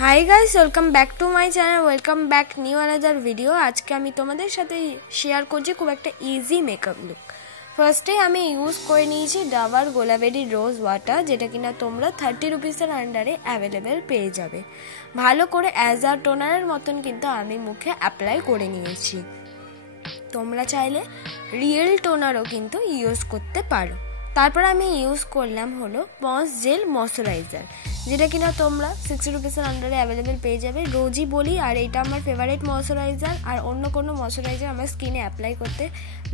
High guys welcome back to my channel welcome back new another video. आज के आमी तोमादेर साथे शेयर करछि खूब एक इजी मेकअप लुक। फार्स्टे आमी यूज करे निয়েছি डाबर गोलाबेरी रोज वाटर जेटा किना तोमरा 30 रुपिसের আন্ডারে अवेलेबल পেয়ে যাবে। ভালো করে অ্যাজ আ টোনারের মতন কিন্তু আমি মুখে অ্যাপ্লাই করে নিয়েছি। তোমরা চাইলে রিয়েল টোনারও কিন্তু ইউজ করতে পারো। তারপর আমি ইউজ করলাম হলো পন্স জেল ময়শ্চারাইজার যেটা কিনা তোমরা 60 রুপিসের আন্ডারে অ্যাভেলেবল পেয়ে যাবে। রোজই বলি আর এটা আমার ফেভারিট ময়শ্চারাইজার। আর অন্য কোনো ময়শ্চারাইজার আমার স্কিনে অ্যাপ্লাই করতে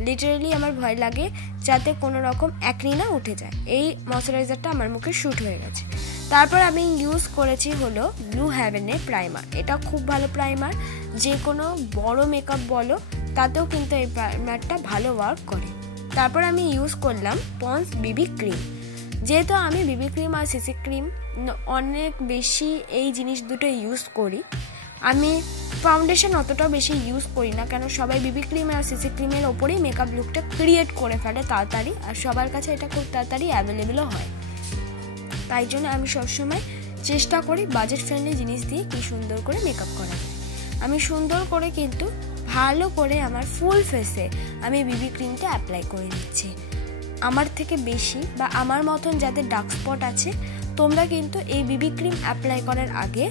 লিটারালি আমার ভয় লাগে যাতে কোনো রকম অ্যাকনি না উঠে যায়। এই ময়শ্চারাইজারটা আমার মুখে শ্যুট হয়ে গেছে। তারপর আমি ইউজ করেছি হলো ব্লু হেভেনের প্রাইমার। এটা খুব ভালো প্রাইমার, যে কোনো বড় মেকআপ বলো তাতেও কিন্তু এই প্রাইমারটা ভালো ওয়ার্ক করে। তারপর আমি ইউজ করলাম পন্স বিবি ক্রিম। যেহেতু আমি বিবি ক্রিম আর সিসি ক্রিম অনেক বেশি এই জিনিস দুটো ইউজ করি, আমি ফাউন্ডেশন অতটা বেশি ইউজ করি না, কেন সবাই বিবি ক্রিম আর সিসি ক্রিমের ওপরেই মেকআপ লুকটা ক্রিয়েট করে ফেলে তাড়াতাড়ি, আর সবার কাছে এটা খুব তাড়াতাড়ি অ্যাভেলেবেলও হয়। তাই জন্য আমি সবসময় চেষ্টা করি বাজেট ফ্রেন্ডলি জিনিস দিয়ে কি সুন্দর করে মেকআপ করা যায়। আমি সুন্দর করে কিন্তু ভালো করে আমার ফুল ফেসে আমি বিবি ক্রিমটা অ্যাপ্লাই করে নিচ্ছি। আমার থেকে বেশি বা আমার মতন যাদের ডার্ক স্পট আছে তোমরা কিন্তু এই বিবি ক্রিম অ্যাপ্লাই করার আগে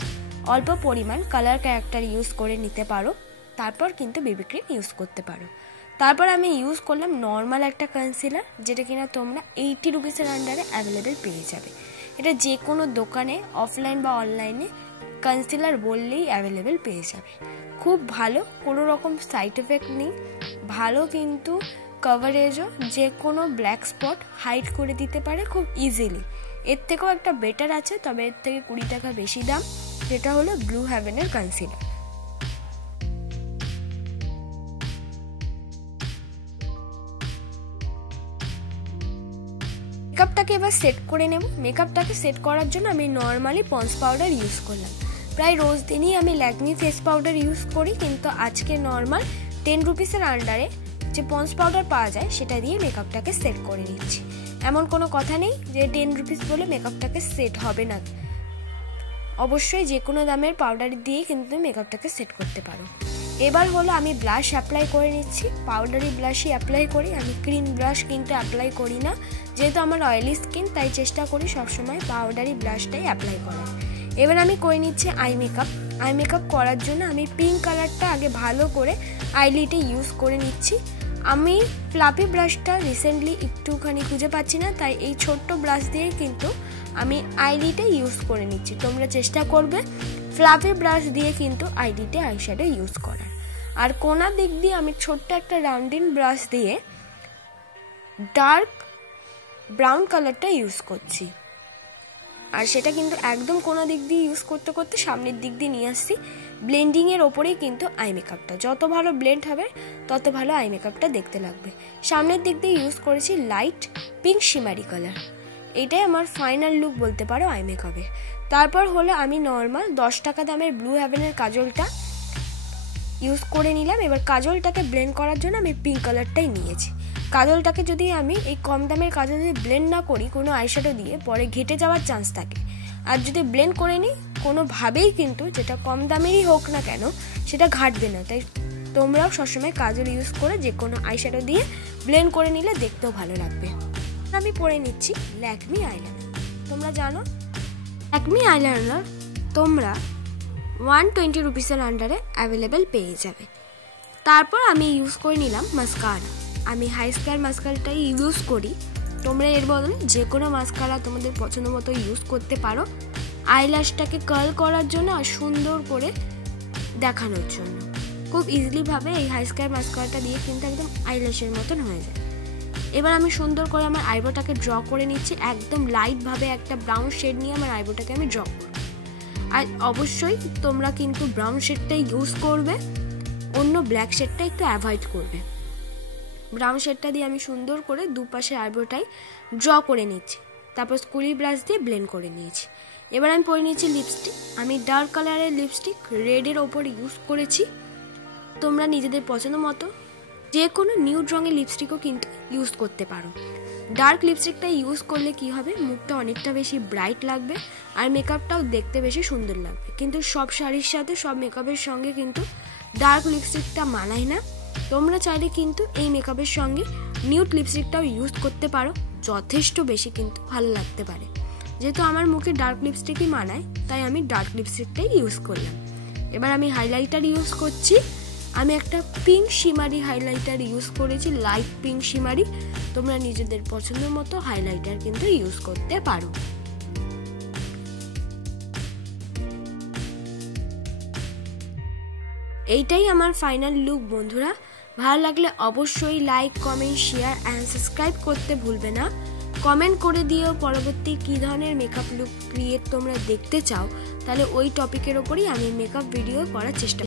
অল্প পরিমাণ কালার ক্যারেক্টার ইউজ করে নিতে পারো, তারপর কিন্তু বিবি ক্রিম ইউজ করতে পারো। তারপর আমি ইউজ করলাম নর্মাল একটা কনসিলার যেটা কিনা তোমরা 80 রুপিসের আন্ডারে অ্যাভেলেবেল পেয়ে যাবে। এটা যে কোনো দোকানে অফলাইন বা অনলাইনে কনসিলার বললেই অ্যাভেলেবেল পেয়ে যাবে। খুব ভালো, কোনো রকম সাইড এফেক্ট নেই, ভালো কিন্তু কভারেজও, যে কোনো ব্ল্যাক স্পট হাইড করে দিতে পারে খুব ইজিলি। এর থেকেও একটা বেটার আছে, তবে এর থেকে 20 টাকা বেশি দাম, যেটা হলো ব্লু হেভেনের কনসিলার। মেকআপটাকে এবার সেট করে নেব। মেকআপটাকে সেট করার জন্য আমি নর্মালি পন্স পাউডার ইউজ করলাম। প্রায় রোজ দিনই আমি ল্যাকমি ফেস পাউডার ইউজ করি, কিন্তু আজকে নর্মাল 10 রুপিসের আন্ডারে যে পন্স পাউডার পাওয়া যায় সেটা দিয়ে মেকআপটাকে সেট করে নিচ্ছি। এমন কোনো কথা নেই যে 10 রুপিস বলে মেকআপটাকে সেট হবে না, অবশ্যই যে কোনো দামের পাউডার দিয়ে কিন্তু মেকআপটাকে সেট করতে পারো। এবার হলো আমি ব্লাশ অ্যাপ্লাই করে নিচ্ছি। পাউডারি ব্লাশই অ্যাপ্লাই করি, আমি ক্রিম ব্রাশ কিন্তু অ্যাপ্লাই করি না, যেহেতু আমার অয়েলি স্কিন, তাই চেষ্টা করি সবসময় পাউডারি ব্লাশটাই অ্যাপ্লাই করার। এবার আমি করে নিচ্ছি আই মেকআপ। আই মেকআপ করার জন্য আমি পিঙ্ক কালারটা আগে ভালো করে আইলিটে ইউজ করে নিচ্ছি। আমি ফ্লাপি ব্রাশটা রিসেন্টলি একটুখানি খুঁজে পাচ্ছি না, তাই এই ছোট্ট ব্রাশ দিয়ে কিন্তু আমি আইলিটে ইউজ করে নিচ্ছি। তোমরা চেষ্টা করবে ফ্লাপি ব্রাশ দিয়ে কিন্তু আইলিটে আইশ্যাডো ইউজ করার। আর কোনা দিক দিয়ে আমি ছোট্ট একটা রাউন্ডিং ব্রাশ দিয়ে ডার্ক ব্রাউন কালারটা ইউজ করছি, আর সেটা কিন্তু একদম কোনো দিক দিয়ে ইউজ করতে করতে সামনের দিক দিয়ে নিয়ে আসছি। ব্লেন্ডিংয়ের ওপরেই কিন্তু আই মেকআপটা, যত ভালো ব্লেন্ড হবে তত ভালো আই মেকআপটা দেখতে লাগবে। সামনের দিক দিয়ে ইউজ করেছি লাইট পিঙ্ক শিমারি কালার। এটাই আমার ফাইনাল লুক বলতে পারো আই মেকআপে। তারপর হলো আমি নর্মাল 10 টাকা দামের ব্লু হেভেনের কাজলটা ইউজ করে নিলাম। এবার কাজলটাকে ব্লেন্ড করার জন্য আমি পিঙ্ক কালারটাই নিয়েছি। কাজলটাকে যদি আমি এই কম দামের কাজল যদি ব্লেন্ড না করি কোনো আইশ্যাডো দিয়ে, পরে ঘেটে যাওয়ার চান্স থাকে। আর যদি ব্লেন্ড করে নিই কোনোভাবেই কিন্তু যেটা কম দামেরই হোক না কেন সেটা ঘাটবে না। তাই তোমরাও সবসময় কাজল ইউজ করে যে কোনো আইশ্যাডো দিয়ে ব্লেন্ড করে নিলে দেখতেও ভালো লাগবে। আমি পরে নিচ্ছি ল্যাকমি আইলাইনার। তোমরা জানো ল্যাকমি আইলাইনার তোমরা 120 রুপিসের আন্ডারে অ্যাভেলেবেল পেয়ে যাবে। তারপর আমি ইউজ করে নিলাম মাস্কারা। আমি হাই স্কোয়ার মাস্কারাটাই ইউজ করি, তোমরা এর বদলে যে কোনো মাস্কারা তোমাদের পছন্দ মতো ইউজ করতে পারো, আইল্যাশটাকে কার্ল করার জন্য আর সুন্দর করে দেখানোর জন্য। খুব ইজিলিভাবে এই হাই স্কোয়ার মাস্কারাটা দিয়ে কিন্তু একদম আইল্যাশের মতন হয়ে যায়। এবার আমি সুন্দর করে আমার আইব্রোটাকে ড্র করে নিচ্ছি। একদম লাইটভাবে একটা ব্রাউন শেড নিয়ে আমার আইব্রোটাকে আমি ড্র করব। আর অবশ্যই তোমরা কিন্তু ব্রাউন শেডটাই ইউজ করবে, অন্য ব্ল্যাক শেডটা একটু অ্যাভয়েড করবে। ব্রাউন শেডটা দিয়ে আমি সুন্দর করে দুপাশে আইব্রোটাই ড্র করে নিচ্ছি। তারপর স্কুলি ব্রাশ দিয়ে ব্লেন্ড করে নিয়েছি। এবার আমি পরে নিচ্ছি লিপস্টিক। আমি ডার্ক কালারের লিপস্টিক রেডের ওপর ইউজ করেছি, তোমরা নিজেদের পছন্দ মতো যে কোনো নিউড রঙের লিপস্টিকও কিন্তু ইউজ করতে পারো। ডার্ক লিপস্টিকটা ইউজ করলে কি হবে, মুখটা অনেকটা বেশি ব্রাইট লাগবে আর মেকআপটাও দেখতে বেশি সুন্দর লাগবে। কিন্তু সব শাড়ির সাথে সব মেকআপের সঙ্গে কিন্তু ডার্ক লিপস্টিকটা মানায় না। তোমরা চাইলে কিন্তু এই মেকআপের সঙ্গে নিউড লিপস্টিকটাও ইউজ করতে পারো, যথেষ্ট বেশি কিন্তু ভালো লাগতে পারে। যেহেতু আমার মুখে ডার্ক লিপস্টিকই মানায় তাই আমি ডার্ক লিপস্টিকটাই ইউজ করলাম। এবার আমি হাইলাইটার ইউজ করছি। আমি একটা পিঙ্ক শিমারি হাইলাইটার ইউজ করেছি, লাইট পিঙ্ক শিমারি। তোমরা নিজেদের পছন্দের মতো হাইলাইটার কিন্তু ইউজ করতে পারো। এইটাই আমার ফাইনাল লুক বন্ধুরা। ভালো লাগলে অবশ্যই like, comment, share and subscribe করতে ভুলবে না। কমেন্ট করে দিও পরবর্তী কী ধরনের মেকআপ লুক ক্রিয়েট তোমরা দেখতে চাও, তাহলে ওই টপিকের ওপরই আমি মেকআপ ভিডিও করার চেষ্টা